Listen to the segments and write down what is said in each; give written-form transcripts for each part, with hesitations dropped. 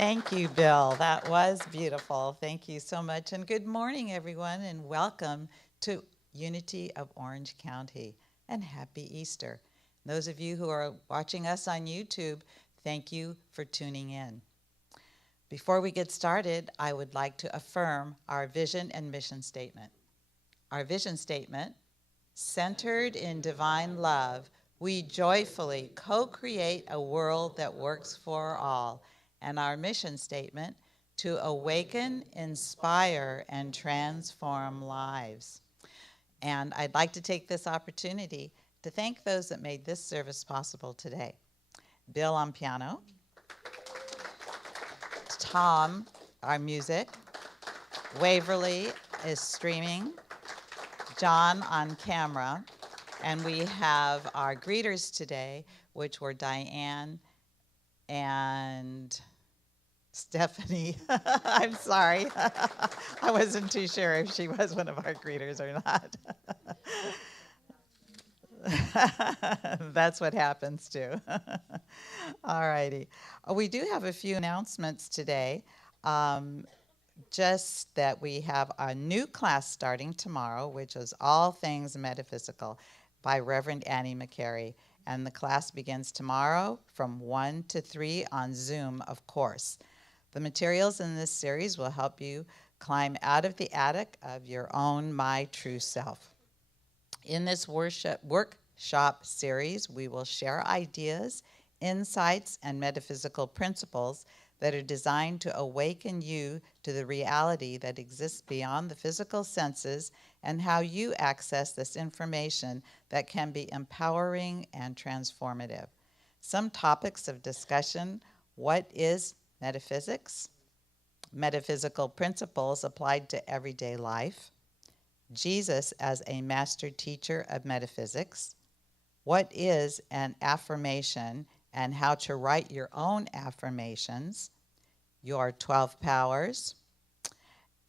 Thank you, Bill. That was beautiful. Thank you so much. And good morning, everyone, and welcome to Unity of Orange County. And happy Easter. Those of you who are watching us on YouTube, thank you for tuning in. Before we get started, I would like to affirm our vision and mission statement. Our vision statement, centered in divine love, we joyfully co-create a world that works for all. And our mission statement, to awaken, inspire, and transform lives. And I'd like to take this opportunity to thank those that made this service possible today. Bill on piano, Tom, our music, Waverly is streaming, John on camera, and we have our greeters today, which were Diane and Stephanie. I'm sorry. I wasn't too sure if she was one of our greeters or not. That's what happens too. All righty. We do have a few announcements today. Just that we have a new class starting tomorrow, which is All Things Metaphysical by Reverend Annie McCary. And the class begins tomorrow from 1 to 3 on Zoom, of course. The materials in this series will help you climb out of the attic of your own My True Self. In this workshop series, we will share ideas, insights, and metaphysical principles that are designed to awaken you to the reality that exists beyond the physical senses and how you access this information that can be empowering and transformative. Some topics of discussion: what is metaphysics? Metaphysical principles applied to everyday life. Jesus as a master teacher of metaphysics. What is an affirmation and how to write your own affirmations, your 12 powers,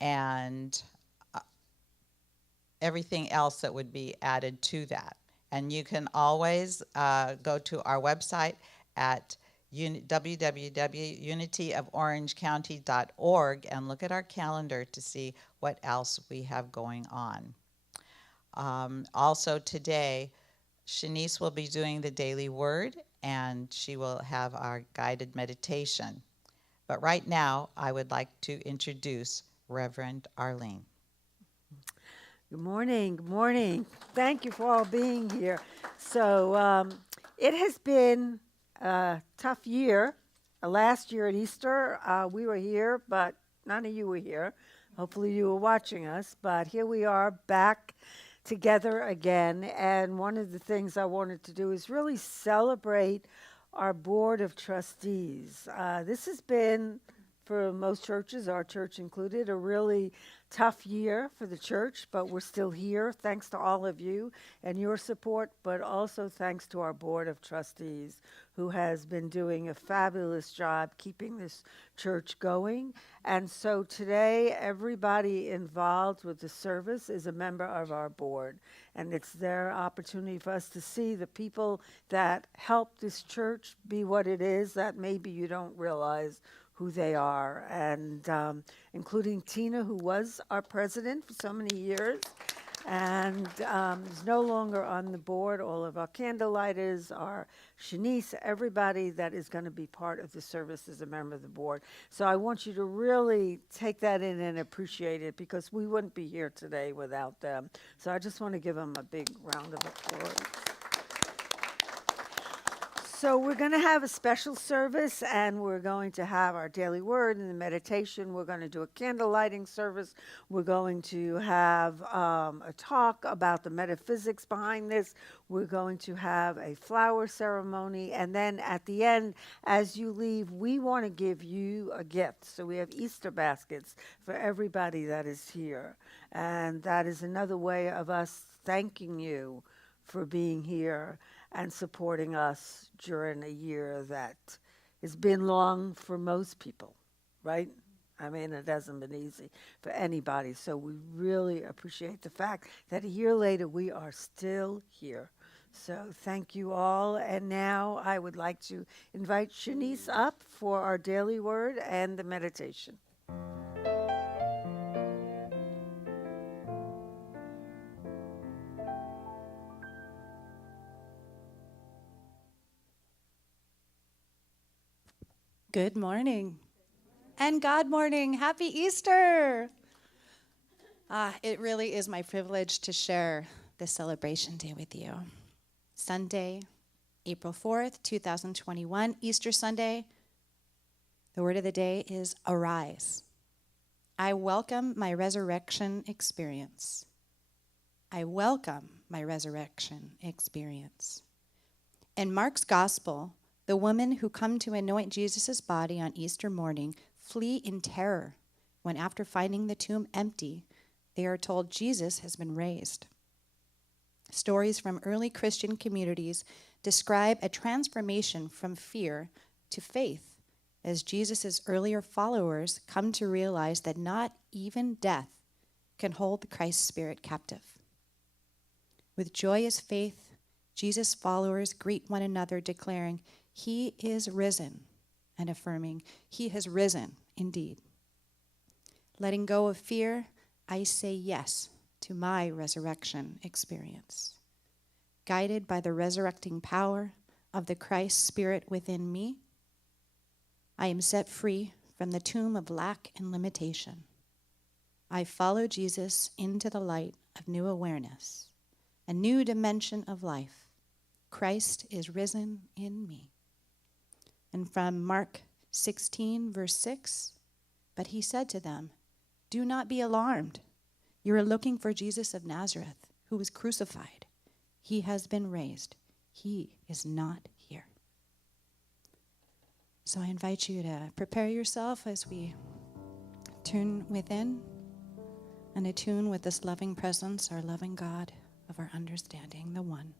and everything else that would be added to that. And you can always go to our website at www.unityoforangecounty.org and look at our calendar to see what else we have going on. Also today, Shanice will be doing the daily word, and she will have our guided meditation. But right now, I would like to introduce Reverend Arlene. Good morning. Good morning. Thank you for all being here. So it has been a tough year. Last year at Easter, we were here, but none of you were here. Hopefully you were watching us. But here we are back together again. And one of the things I wanted to do is really celebrate our Board of Trustees. This has been, for most churches, our church included, a really tough year for the church, but we're still here thanks to all of you and your support, but also thanks to our Board of Trustees, who has been doing a fabulous job keeping this church going. And so today, everybody involved with the service is a member of our board, and it's their opportunity for us to see the people that help this church be what it is that maybe you don't realize who they are, and including Tina, who was our president for so many years, and is no longer on the board. All of our candlelighters, our Shanice, everybody that is going to be part of the service is a member of the board. So I want you to really take that in and appreciate it, because we wouldn't be here today without them. So I just want to give them a big round of applause. So we're going to have a special service, and we're going to have our daily word and the meditation. We're going to do a candle lighting service. We're going to have a talk about the metaphysics behind this. We're going to have a flower ceremony. And then at the end, as you leave, we want to give you a gift. So we have Easter baskets for everybody that is here. And that is another way of us thanking you for being here and supporting us during a year that has been long for most people, right? I mean, it hasn't been easy for anybody. So we really appreciate the fact that a year later we are still here. So thank you all. And now I would like to invite Shanice up for our daily word and the meditation. Good morning. And God morning. Happy Easter. It really is my privilege to share this celebration day with you. Sunday, April 4th, 2021, Easter Sunday. The word of the day is arise. I welcome my resurrection experience. I welcome my resurrection experience. In Mark's gospel, the women who come to anoint Jesus' body on Easter morning flee in terror when, after finding the tomb empty, they are told Jesus has been raised. Stories from early Christian communities describe a transformation from fear to faith as Jesus' earlier followers come to realize that not even death can hold Christ's spirit captive. With joyous faith, Jesus' followers greet one another, declaring, "He is risen," and affirming, "He has risen indeed." Letting go of fear, I say yes to my resurrection experience. Guided by the resurrecting power of the Christ Spirit within me, I am set free from the tomb of lack and limitation. I follow Jesus into the light of new awareness, a new dimension of life. Christ is risen in me. And from Mark 16, verse 6, but he said to them, "Do not be alarmed. You are looking for Jesus of Nazareth, who was crucified. He has been raised. He is not here." So I invite you to prepare yourself as we turn within and attune with this loving presence, our loving God of our understanding, the one.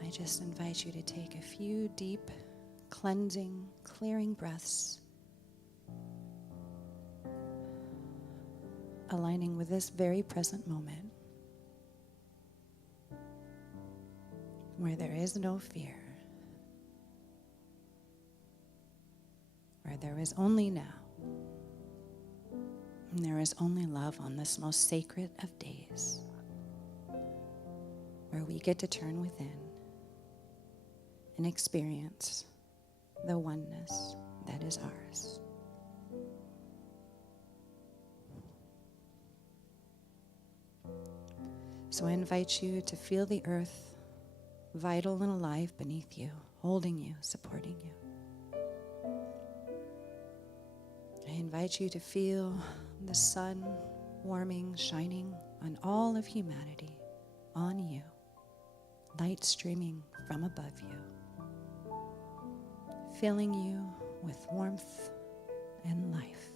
I just invite you to take a few deep, cleansing, clearing breaths, aligning with this very present moment, where there is no fear, where there is only now, and there is only love on this most sacred of days, where we get to turn within and experience the oneness that is ours. So I invite you to feel the earth vital and alive beneath you, holding you, supporting you. I invite you to feel the sun warming, shining on all of humanity, on you, light streaming from above you, filling you with warmth and life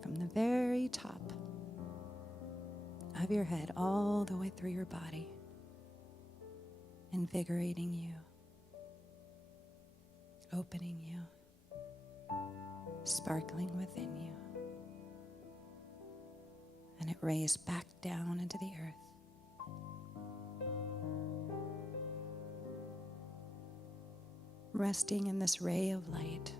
from the very top of your head all the way through your body, invigorating you, opening you, sparkling within you, and it rays back down into the earth. Resting in this ray of light,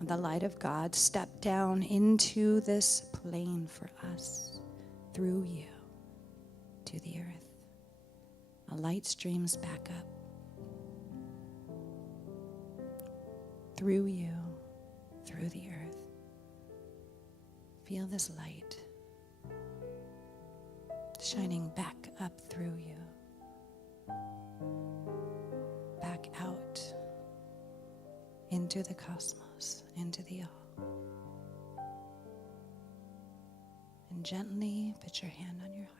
the light of God, step down into this plane for us through you to the earth. A light streams back up through you, through the earth. Feel this light shining back up through you, back out into the cosmos, into the all. And gently put your hand on your heart.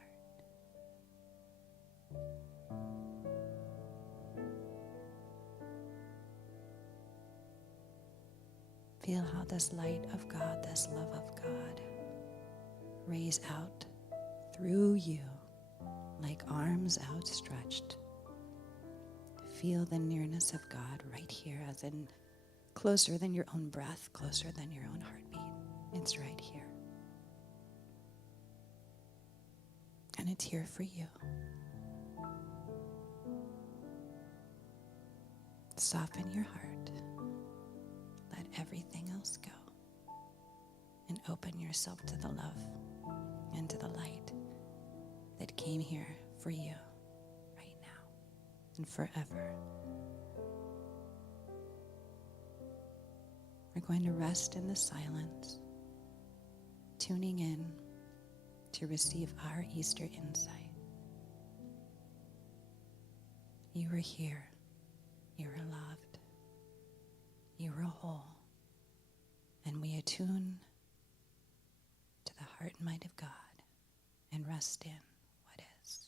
Feel how this light of God, this love of God, rays out through you like arms outstretched. Feel the nearness of God right here, as in closer than your own breath, closer than your own heartbeat. It's right here. and it's here for you. Soften your heart. Let everything else go. And open yourself to the love and to the light that came here for you right now and forever. We're going to rest in the silence, tuning in to receive our Easter insight. You are here. You are loved. You are whole. And we attune to the heart and might of God and rest in what is.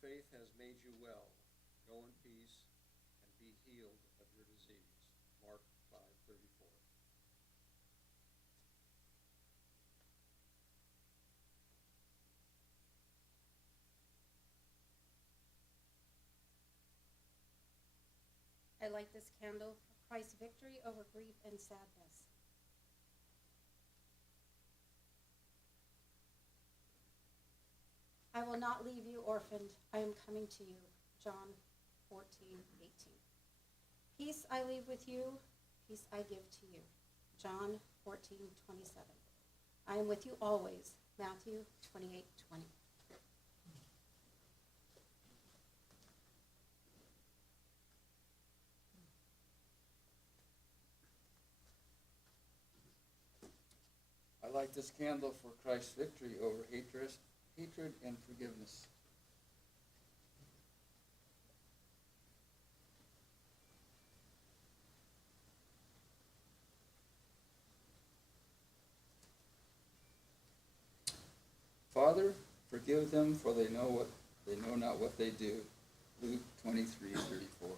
faith has made you well. Go in peace and be healed of your disease. Mark 5:34. I light this candle for Christ's victory over grief and sadness. I will not leave you orphaned. I am coming to you. John 14:18. Peace I leave with you, peace I give to you. John 14:27. I am with you always. Matthew 28:20. I light this candle for Christ's victory over hatred and forgiveness. Father, forgive them, for they know not what they do. Luke 23:34.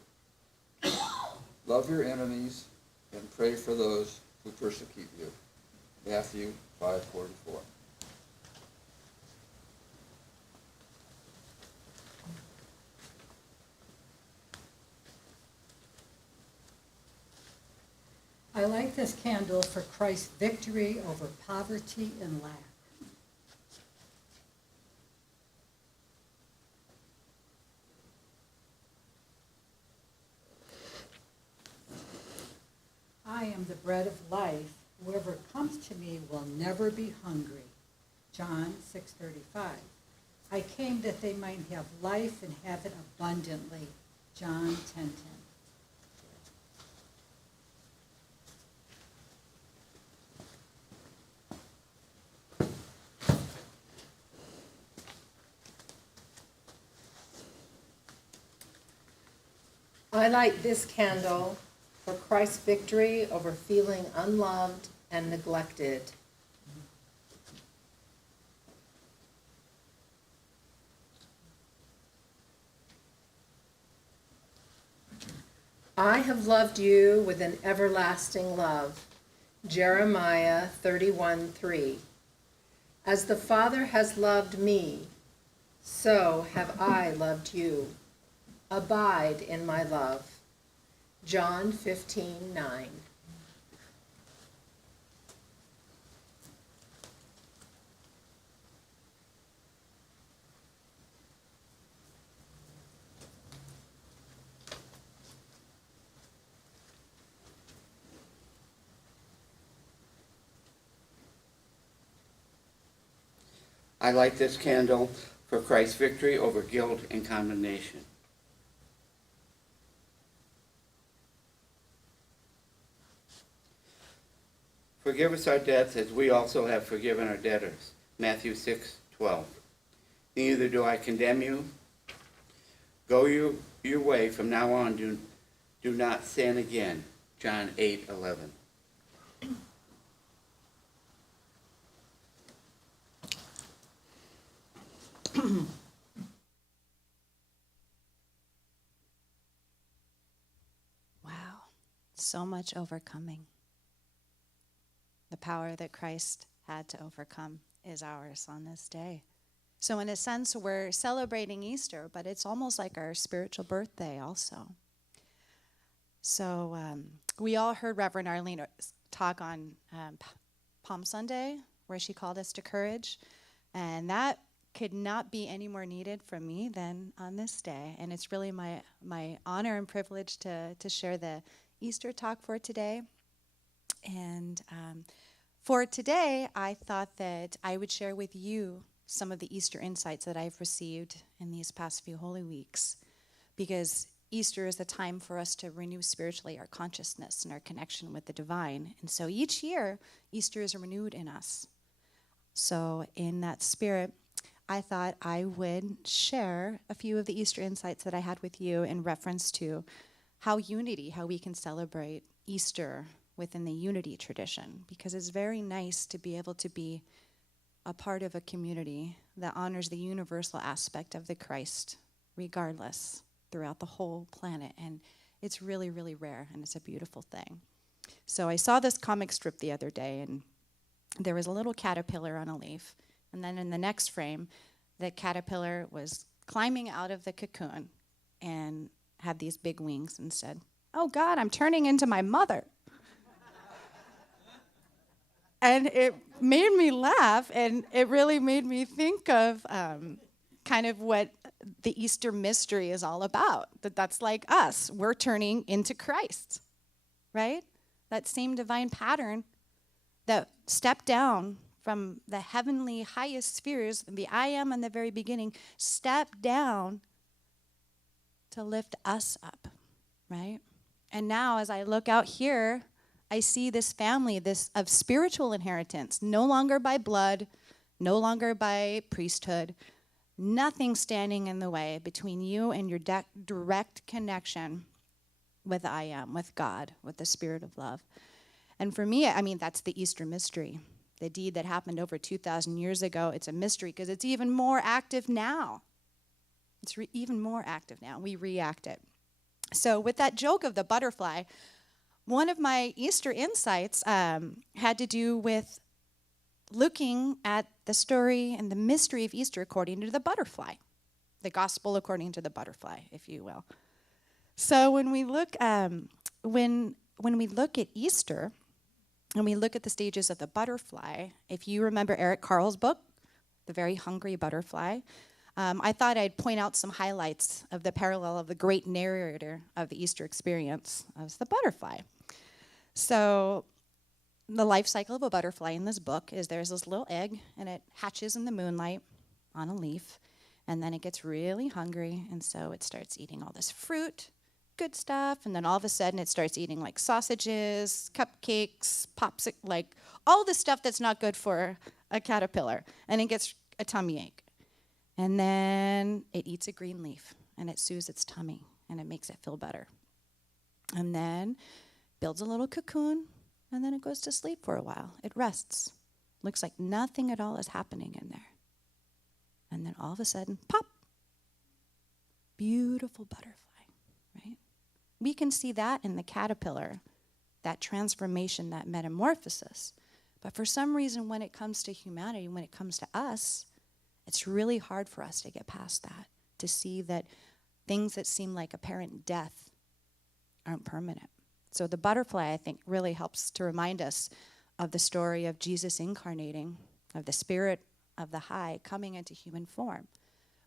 Love your enemies and pray for those who persecute you. Matthew 5:44. I light this candle for Christ's victory over poverty and lack. I am the bread of life. Whoever comes to me will never be hungry. John 6:35. I came that they might have life and have it abundantly. John 10:10. I light this candle for Christ's victory over feeling unloved and neglected. I have loved you with an everlasting love. Jeremiah 31:3. As the Father has loved me, so have I loved you. Abide in my love. John 15:9. I light this candle for Christ's victory over guilt and condemnation. Forgive us our debts as we also have forgiven our debtors. Matthew 6:12. Neither do I condemn you. Go your way from now on. Do not sin again. John 8:11. Wow, so much overcoming. The power that Christ had to overcome is ours on this day. So in a sense, we're celebrating Easter, but it's almost like our spiritual birthday also. So we all heard Reverend Arlene talk on Palm Sunday, where she called us to courage. And that could not be any more needed from me than on this day. And it's really my honor and privilege to share the Easter talk for today. And for today, I thought that I would share with you some of the Easter insights that I've received in these past few Holy Weeks, because Easter is the time for us to renew spiritually our consciousness and our connection with the divine. And so each year, Easter is renewed in us. So in that spirit, I thought I would share a few of the Easter insights that I had with you in reference to how we can celebrate Easter within the unity tradition, because it's very nice to be able to be a part of a community that honors the universal aspect of the Christ regardless, throughout the whole planet. And it's really, really rare, and it's a beautiful thing. So I saw this comic strip the other day, and there was a little caterpillar on a leaf. And then in the next frame, the caterpillar was climbing out of the cocoon and had these big wings and said, "Oh God, I'm turning into my mother." And it made me laugh, and it really made me think of kind of what the Easter mystery is all about. That's like us. We're turning into Christ, right? That same divine pattern that stepped down from the heavenly highest spheres, the I am in the very beginning, stepped down to lift us up, right? And now as I look out here, I see this family, this of spiritual inheritance, no longer by blood, no longer by priesthood, nothing standing in the way between you and your direct connection with I am, with God, with the Spirit of love. And for me, I mean, that's the Easter mystery, the deed that happened over 2,000 years ago. It's a mystery because it's even more active now. It's even more active now. We react it. So with that joke of the butterfly, one of my Easter insights had to do with looking at the story and the mystery of Easter according to the butterfly, the gospel according to the butterfly, if you will. So when we look when we look at Easter and we look at the stages of the butterfly, if you remember Eric Carle's book, The Very Hungry Butterfly, I thought I'd point out some highlights of the parallel of the great narrator of the Easter experience as the butterfly. So the life cycle of a butterfly in this book is there's this little egg, and it hatches in the moonlight on a leaf, and then it gets really hungry, and so it starts eating all this fruit, good stuff, and then all of a sudden it starts eating like sausages, cupcakes, popsicles, like all the stuff that's not good for a caterpillar, and it gets a tummy ache. And then it eats a green leaf, and it soothes its tummy, and it makes it feel better. And then builds a little cocoon, and then it goes to sleep for a while. It rests. Looks like nothing at all is happening in there. And then all of a sudden, pop! Beautiful butterfly, right? We can see that in the caterpillar, that transformation, that metamorphosis. But for some reason, when it comes to humanity, when it comes to us, it's really hard for us to get past that, to see that things that seem like apparent death aren't permanent. So the butterfly, I think, really helps to remind us of the story of Jesus incarnating, of the Spirit of the High coming into human form.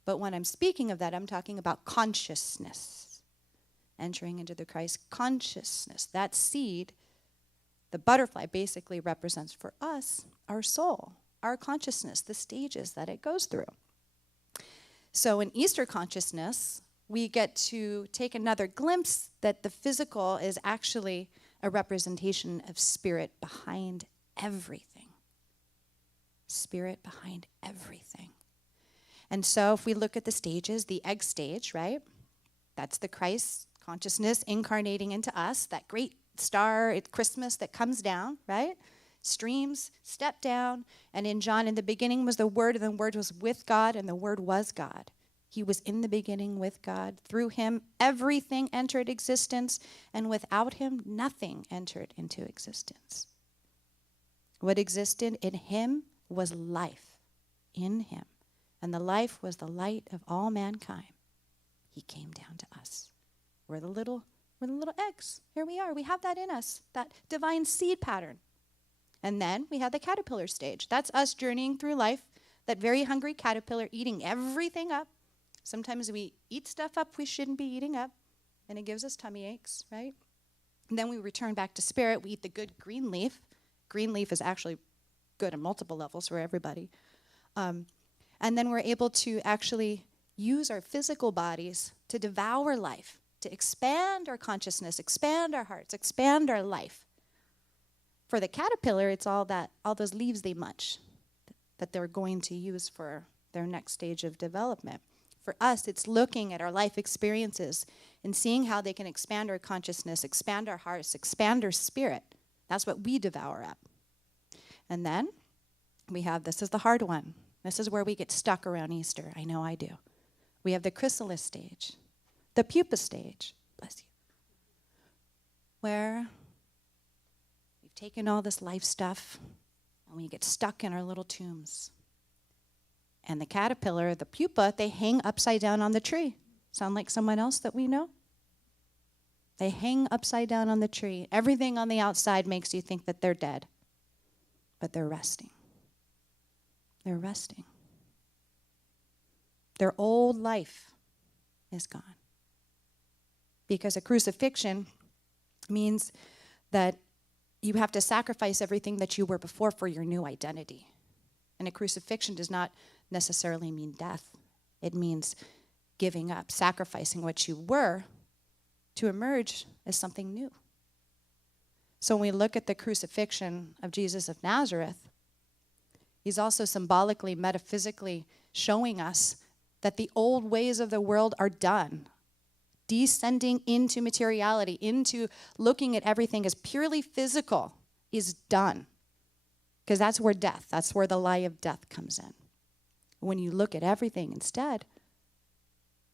But when I'm speaking of that, I'm talking about consciousness, entering into the Christ consciousness. That seed, the butterfly, basically represents for us our soul, our consciousness, the stages that it goes through. So in Easter consciousness, we get to take another glimpse that the physical is actually a representation of spirit behind everything. Spirit behind everything. And so if we look at the stages, the egg stage, right? That's the Christ consciousness incarnating into us, that great star at Christmas that comes down, right? Streams, step down, and in John, in the beginning was the Word, and the Word was with God, and the Word was God. He was in the beginning with God. Through him, everything entered existence, and without him, nothing entered into existence. What existed in him was life in him, and the life was the light of all mankind. He came down to us. We're the little eggs. Here we are. We have that in us, that divine seed pattern. And then we have the caterpillar stage. That's us journeying through life, that very hungry caterpillar eating everything up. Sometimes we eat stuff up we shouldn't be eating up, and it gives us tummy aches, right? And then we return back to spirit. We eat the good green leaf. Green leaf is actually good on multiple levels for everybody. And then we're able to actually use our physical bodies to devour life, to expand our consciousness, expand our hearts, expand our life. For the caterpillar, it's all those leaves they munch that they're going to use for their next stage of development. For us, it's looking at our life experiences and seeing how they can expand our consciousness, expand our hearts, expand our spirit. That's what we devour up. And then we have, this is the hard one. This is where we get stuck around Easter. I know I do. We have the chrysalis stage, the pupa stage, bless you, where we've taken all this life stuff and we get stuck in our little tombs. And the caterpillar, the pupa, they hang upside down on the tree. Sound like someone else that we know? They hang upside down on the tree. Everything on the outside makes you think that they're dead, but they're resting. They're resting. Their old life is gone. Because a crucifixion means that you have to sacrifice everything that you were before for your new identity. And a crucifixion does not necessarily mean death. It means giving up, sacrificing what you were to emerge as something new. So when we look at the crucifixion of Jesus of Nazareth, he's also symbolically, metaphysically showing us that the old ways of the world are done. Descending into materiality, into looking at everything as purely physical is done. Because that's where death, that's where the lie of death comes in. When you look at everything instead,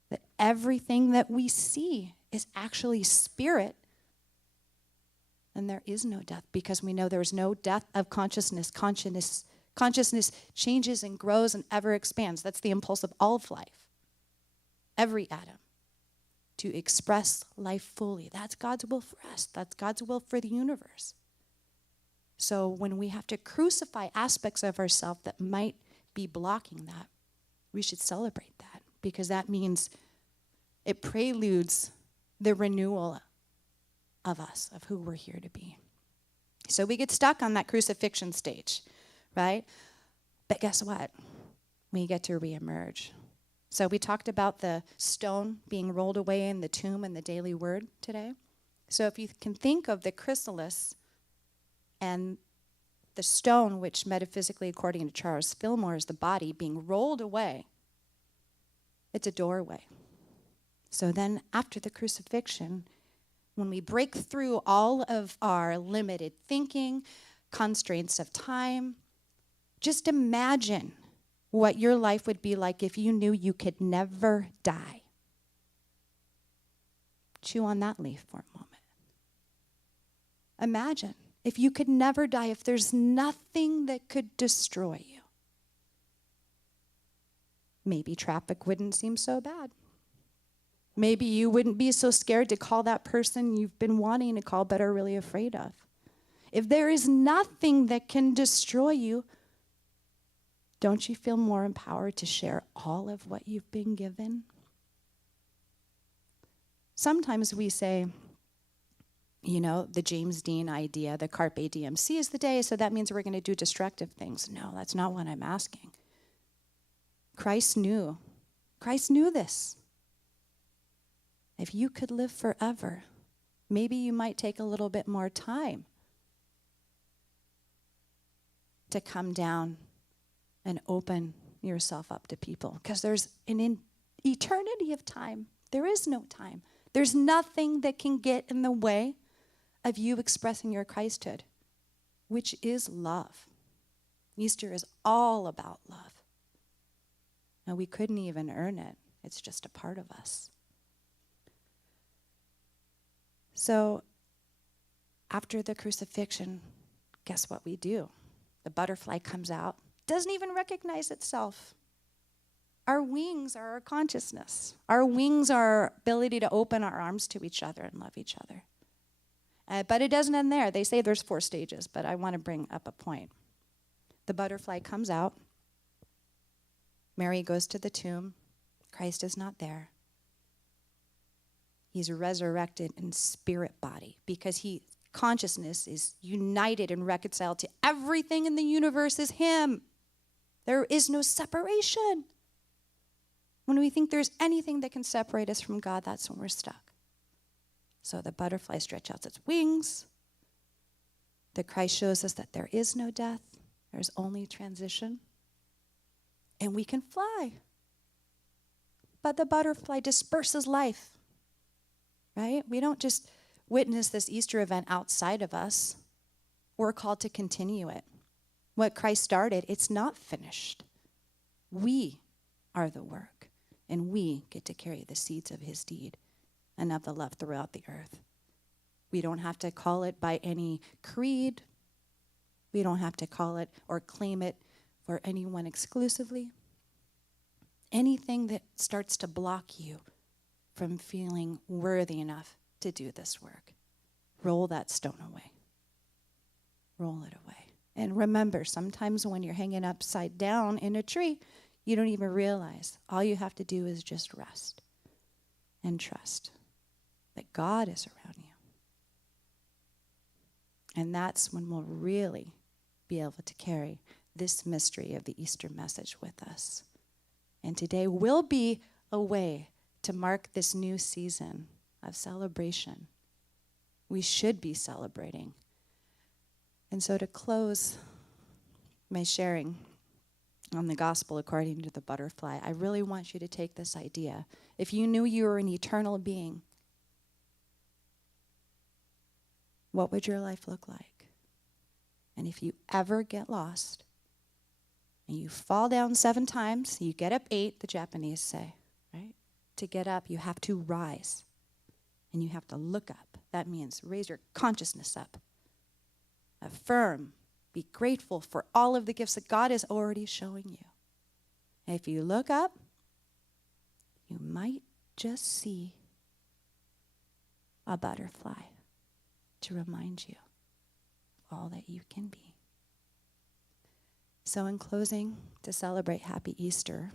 that everything that we see is actually spirit, and there is no death, because we know there is no death of consciousness. Consciousness changes and grows and ever expands. That's the impulse of all of life. Every atom. To express life fully. That's God's will for us. That's God's will for the universe. So when we have to crucify aspects of ourselves that might be blocking that, we should celebrate that, because that means it preludes the renewal of us, of who we're here to be. So we get stuck on that crucifixion stage, right? But guess what? We get to reemerge. So we talked about the stone being rolled away in the tomb and the daily word today. So if you can think of the chrysalis and the stone, which metaphysically, according to Charles Fillmore, is the body being rolled away, it's a doorway. So then after the crucifixion, when we break through all of our limited thinking, constraints of time, just imagine what your life would be like if you knew you could never die. Chew on that leaf for a moment. Imagine if you could never die, if there's nothing that could destroy you. Maybe traffic wouldn't seem so bad. Maybe you wouldn't be so scared to call that person you've been wanting to call but are really afraid of. If there is nothing that can destroy you, don't you feel more empowered to share all of what you've been given? Sometimes we say, you know, the James Dean idea, the carpe diem, seize the day, so that means we're going to do destructive things. No, that's not what I'm asking. Christ knew this. If you could live forever, maybe you might take a little bit more time to come down and open yourself up to people, because there's an eternity of time. There is no time. There's nothing that can get in the way of you expressing your Christhood, which is love. Easter is all about love. And we couldn't even earn it. It's just a part of us. So after the crucifixion, guess what we do? The butterfly comes out, doesn't even recognize itself. Our wings are our consciousness. Our wings are our ability to open our arms to each other and love each other. But it doesn't end there. They say there's 4 stages, but I want to bring up a point. The butterfly comes out. Mary goes to the tomb. Christ is not there. He's resurrected in spirit body because consciousness is united and reconciled to everything in the universe is him. There is no separation. When we think there's anything that can separate us from God, that's when we're stuck. So the butterfly stretches out its wings. The Christ shows us that there is no death. There's only transition. And we can fly. But the butterfly disperses life. Right? We don't just witness this Easter event outside of us. We're called to continue it. What Christ started, it's not finished. We are the work. And we get to carry the seeds of his deed and of the love throughout the earth. We don't have to call it by any creed. We don't have to call it or claim it for anyone exclusively. Anything that starts to block you from feeling worthy enough to do this work, roll that stone away. Roll it away. And remember, sometimes when you're hanging upside down in a tree, you don't even realize. All you have to do is just rest and trust that God is around you. And that's when we'll really be able to carry this mystery of the Easter message with us. And today will be a way to mark this new season of celebration. We should be celebrating. And so to close my sharing on the gospel according to the butterfly, I really want you to take this idea. If you knew you were an eternal being, what would your life look like? And if you ever get lost and you fall down 7 times, you get up 8, the Japanese say, right? To get up, you have to rise and you have to look up. That means raise your consciousness up. Affirm, be grateful for all of the gifts that God is already showing you. And if you look up, you might just see a butterfly to remind you of all that you can be. So in closing, to celebrate Happy Easter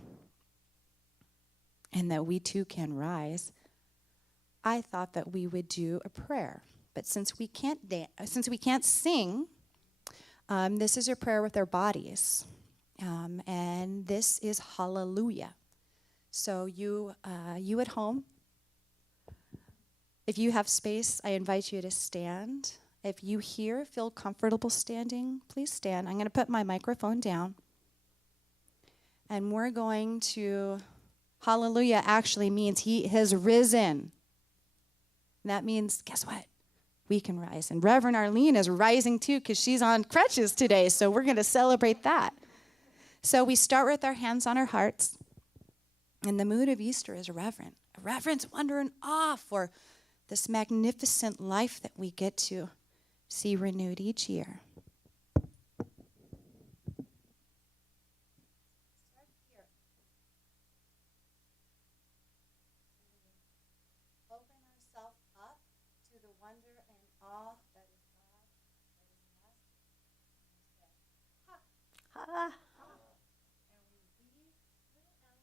and that we too can rise, I thought that we would do a prayer. But since we can't sing, this is a prayer with our bodies. And this is hallelujah. So you at home, if you have space, I invite you to stand. If you here feel comfortable standing, please stand. I'm going to put my microphone down. And we're going to, hallelujah actually means he has risen. And that means, guess what? We can rise. And Reverend Arlene is rising too because she's on crutches today. So we're going to celebrate that. So we start with our hands on our hearts. And the mood of Easter is reverent. Reverence, wonder, and awe for this magnificent life that we get to see renewed each year. Open ourselves up to the wonder and awe that is God, that is in us. Ha! Ah. And we weave little L's,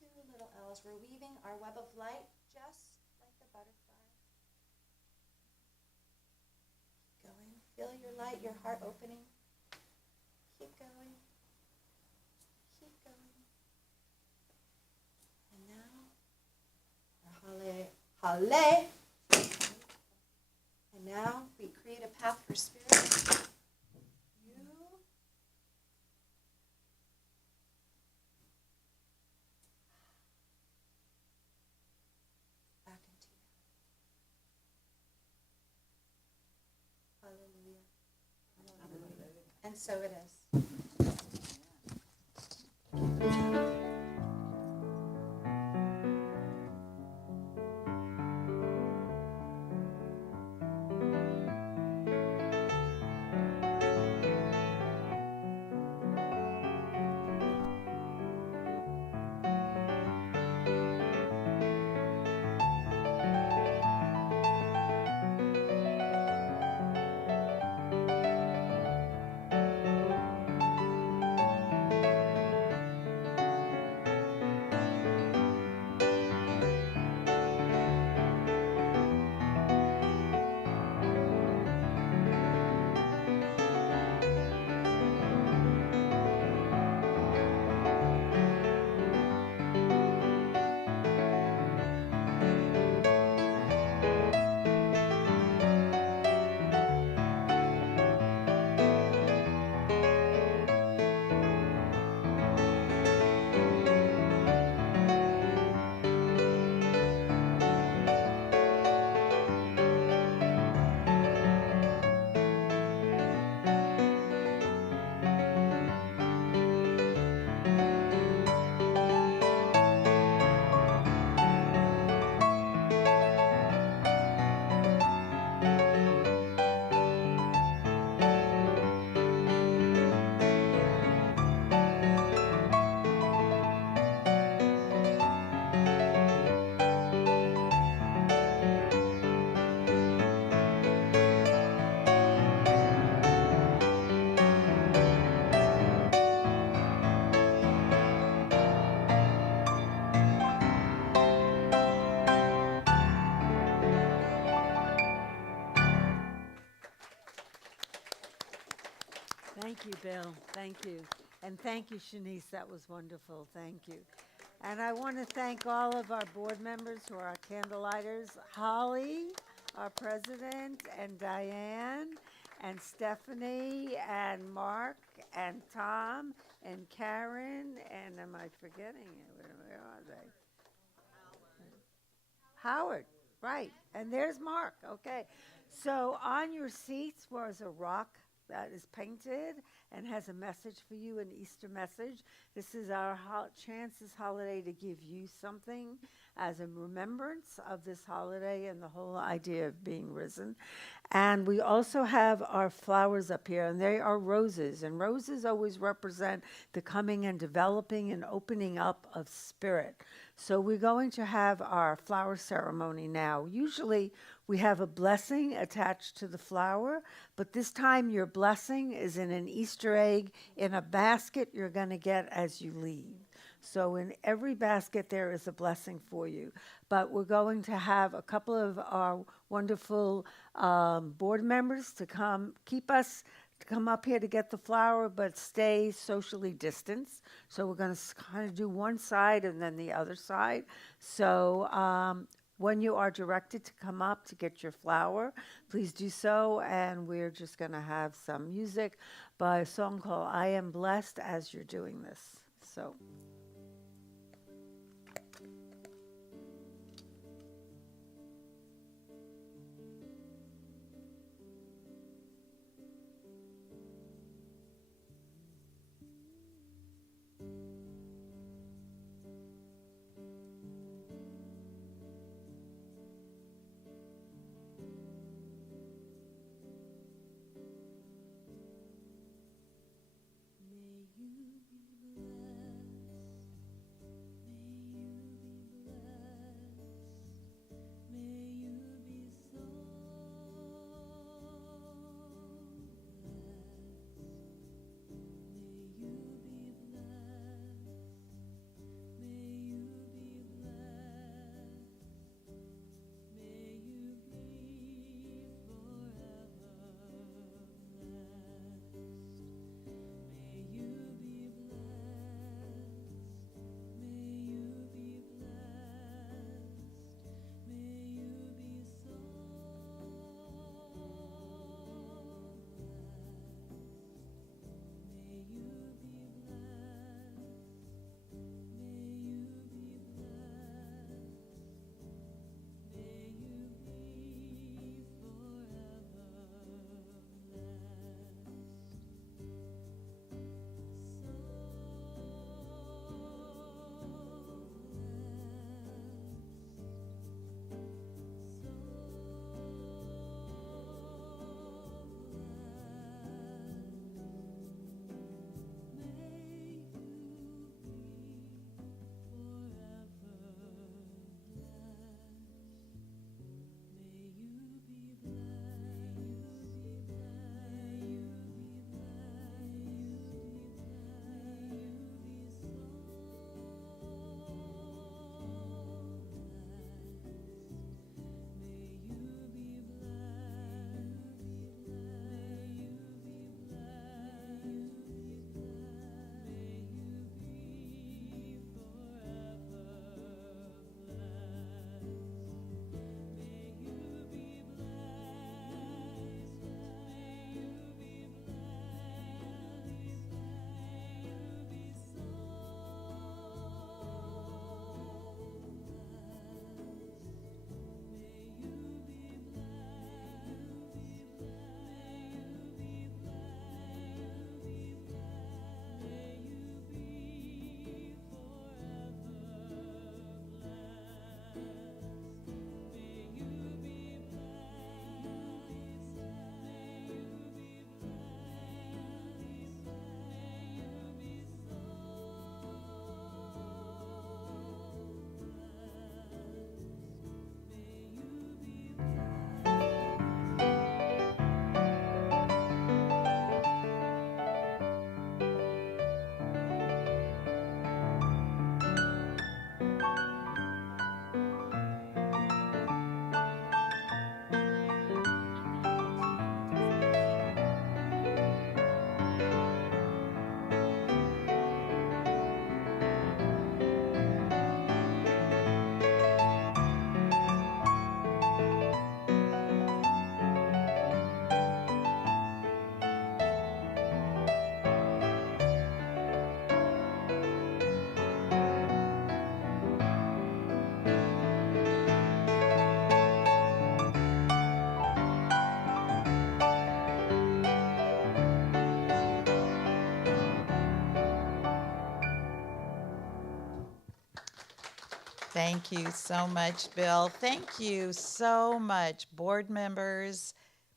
1 minute L, 2 little L's. We're weaving our web of light just like the butterfly. Keep going. Feel your light, your heart opening. Keep going. Keep going. And now, hale. And now we create a path for spirit. You. Back into you. Hallelujah. Hallelujah. And so it is. Thank you, Bill. Thank you. And thank you, Shanice. That was wonderful. Thank you. And I want to thank all of our board members who are our candlelighters. Holly, our president, and Diane, and Stephanie, and Mark, and Tom, and Karen, and am I forgetting it? Where are they? Howard, right. And there's Mark. Okay. So on your seats was a rock that is painted and has a message for you, an Easter message. This is our chance this holiday to give you something as a remembrance of this holiday and the whole idea of being risen. And we also have our flowers up here, and they are roses. And roses always represent the coming and developing and opening up of spirit. So we're going to have our flower ceremony now. Usually we have a blessing attached to the flower, but this time your blessing is in an Easter egg in a basket you're going to get as you leave. So in every basket there is a blessing for you. But we're going to have a couple of our wonderful board members to come up here to get the flower, but stay socially distanced. So we're going to kind of do one side and then the other side. So when you are directed to come up to get your flower, please do so. And we're just going to have some music by a song called I Am Blessed as you're doing this. So. May you be blessed Thank you so much, Bill. Thank you so much, board members.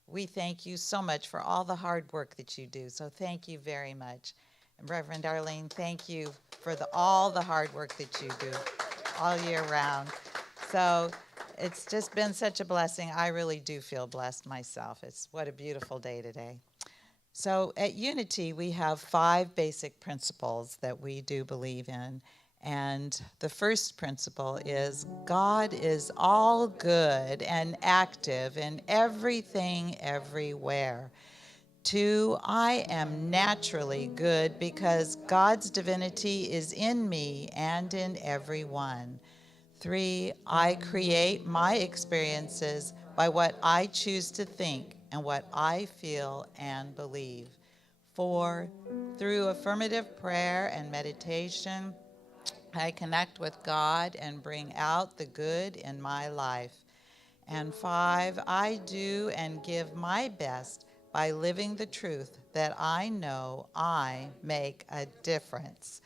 We thank you so much for all the hard work that you do. So thank you very much. And Reverend Arlene, thank you for all the hard work that you do all year round. So it's just been such a blessing. I really do feel blessed myself. What a beautiful day today. So at Unity, we have 5 basic principles that we do believe in. And the first principle is God is all good and active in everything, everywhere. 2, I am naturally good because God's divinity is in me and in everyone. 3, I create my experiences by what I choose to think and what I feel and believe. 4, through affirmative prayer and meditation, I connect with God and bring out the good in my life. And 5, I do and give my best by living the truth that I know I make a difference.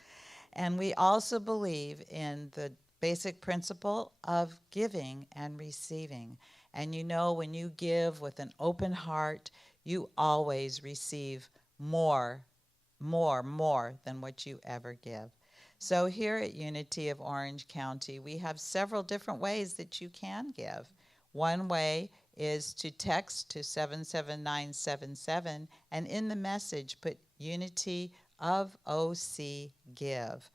And we also believe in the basic principle of giving and receiving. And you know, when you give with an open heart, you always receive more than what you ever give. So here at Unity of Orange County, we have several different ways that you can give. One way is to text to 77977 and in the message put Unity of OC Give.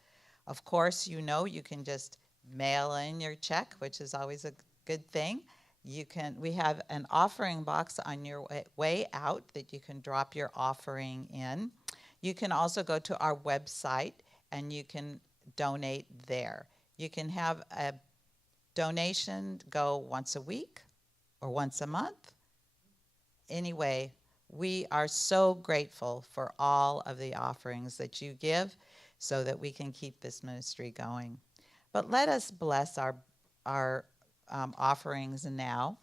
Of course, you know you can just mail in your check, which is always a good thing. We have an offering box on your way out that you can drop your offering in. You can also go to our website and you can donate there. You can have a donation go once a week or once a month. Anyway, we are so grateful for all of the offerings that you give so that we can keep this ministry going. But let us bless our offerings now,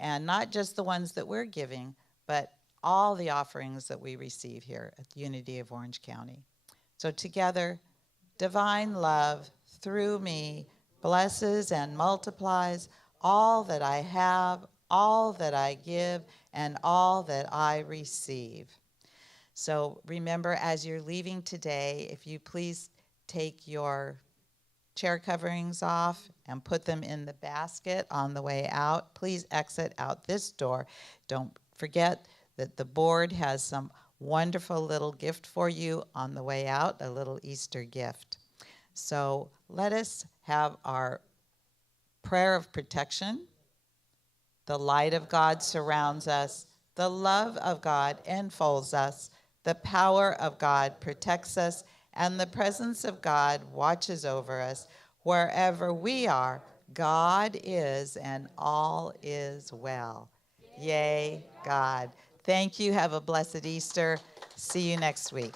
and not just the ones that we're giving, but all the offerings that we receive here at the Unity of Orange County. So together, divine love through me blesses and multiplies all that I have, all that I give, and all that I receive. So remember, as you're leaving today, if you please take your chair coverings off and put them in the basket on the way out. Please exit out this door. Don't forget that the board has some wonderful little gift for you on the way out, a little Easter gift. So let us have our prayer of protection. The light of God surrounds us. The love of God enfolds us. The power of God protects us, and the presence of God watches over us. Wherever we are, God is, and all is well. Yay, God. Thank you. Have a blessed Easter. See you next week.